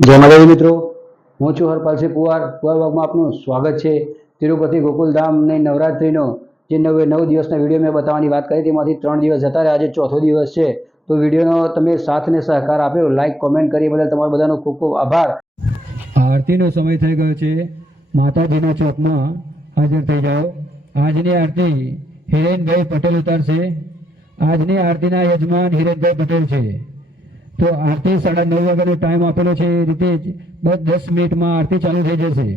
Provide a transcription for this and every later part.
જય માતાજી મિત્રો, હું છું હરપાલસિંહ પુવાર ભાગમાં આપનું સ્વાગત છે। તિરુપતિ ગોકુલધામની નવરાત્રિનો જે 9 દિવસના વિડીયો મેં બતાવવાની વાત કરી તેમાંથી 3 દિવસ જતા રહ્યા, આજે ચોથો દિવસ છે। તો વિડીયોનો તમે સાથ અને સહકાર આપ્યો, લાઈક કોમેન્ટ કરી બદલ તમારો બધાનો ખૂબ ખૂબ આભાર। આરતીનો સમય થઈ ગયો છે। માતાજીના ચોકમાં હાજર થઈ જાઓ। આજની આરતી હિરેનભાઈ પટેલ ઉતારશે। આજની આરતીના યજમાન હિરેનભાઈ પટેલ છે। તો આરતી 9:30 વાગ્યાનો ટાઈમ આપેલો છે, એ રીતે જ બસ 10 મિનિટમાં આરતી ચાલુ થઈ જશે।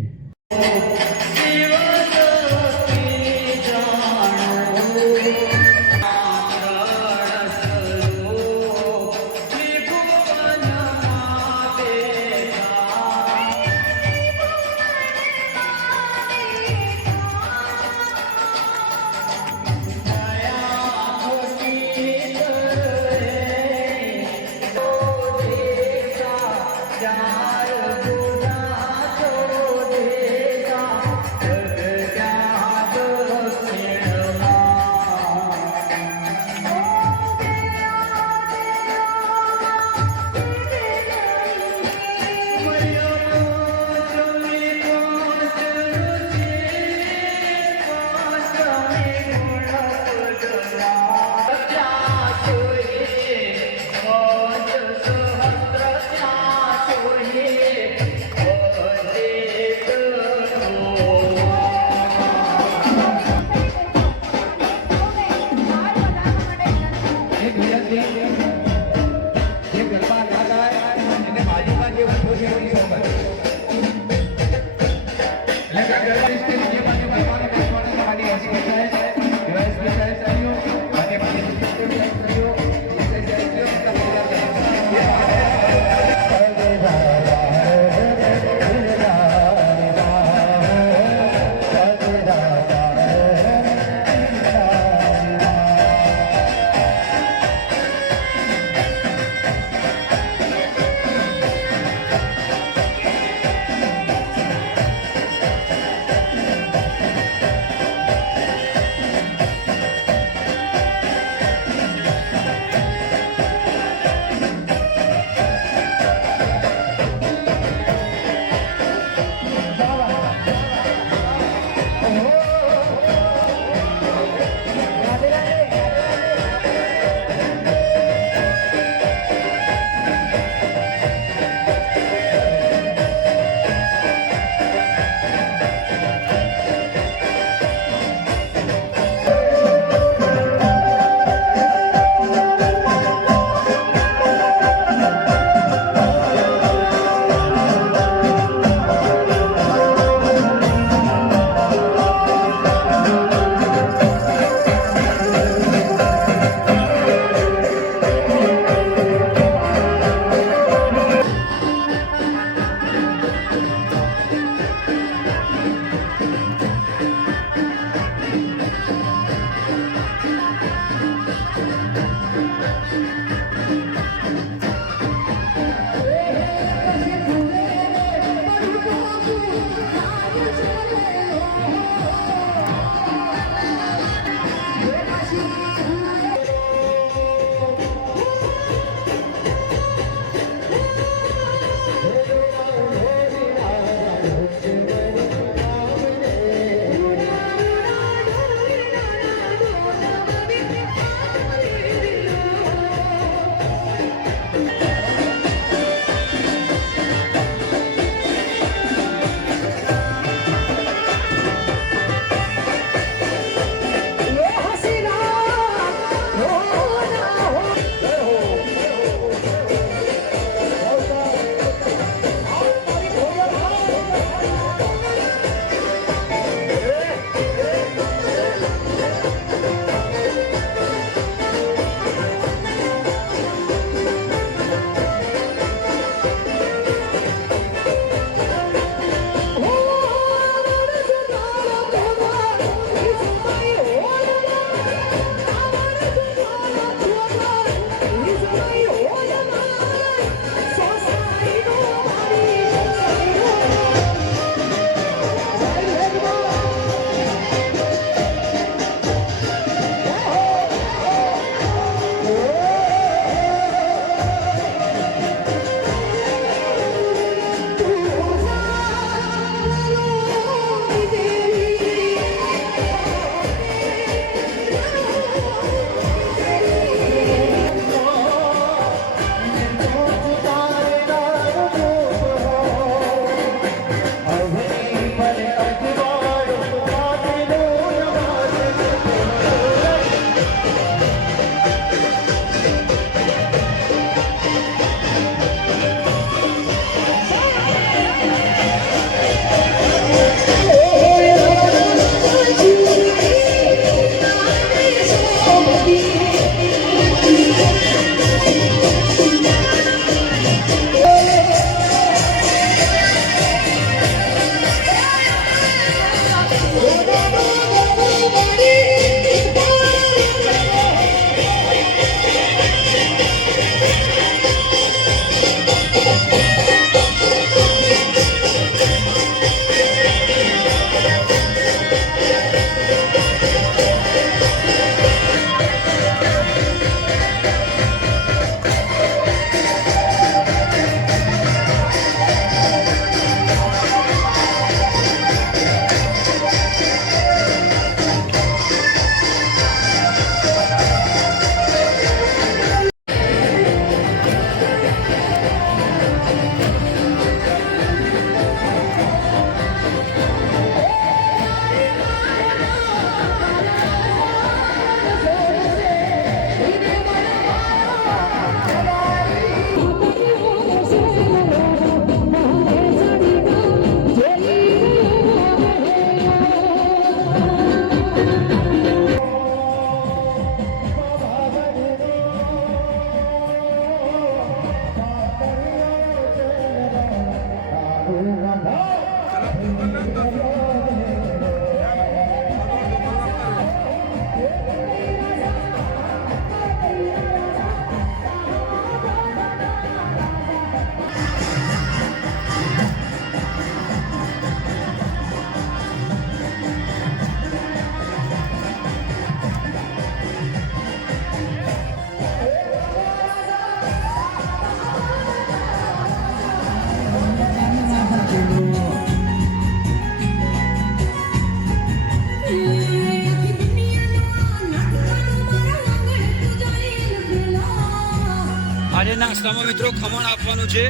રસ્તામાં મિત્રો ખમણ આપવાનું છે.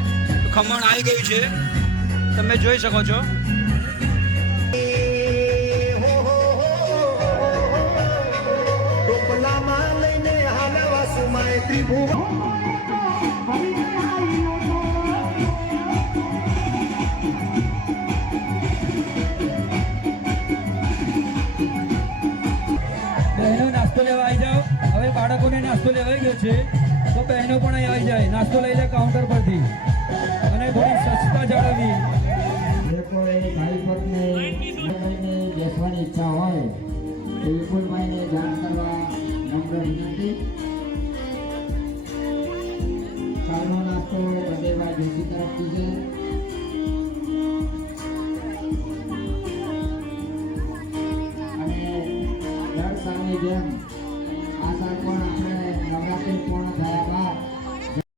ખમણ આવી ગયું છે, તમે જોઈ શકો છો. બહેનો નાસ્તો લેવા આવી જાઓ. હવે બાળકોને નાસ્તો લેવાઈ ગયો છે, તો બહેનો પણ અહીં આવી જાય, નાસ્તો લઈ લે કાઉન્ટર પરથી. અને થોડી સ્વચ્છતા જાળવવી. જે કોઈ ભાઈ પત્ને બેસવાની ઈચ્છા હોય તો વિપુલભાઈને જાણ કરવા નમ્ર વિનંતી. ચાનો નાસ્તો બદેભાઈ જોશી તરફથી છે. અને દર સાલની જેમ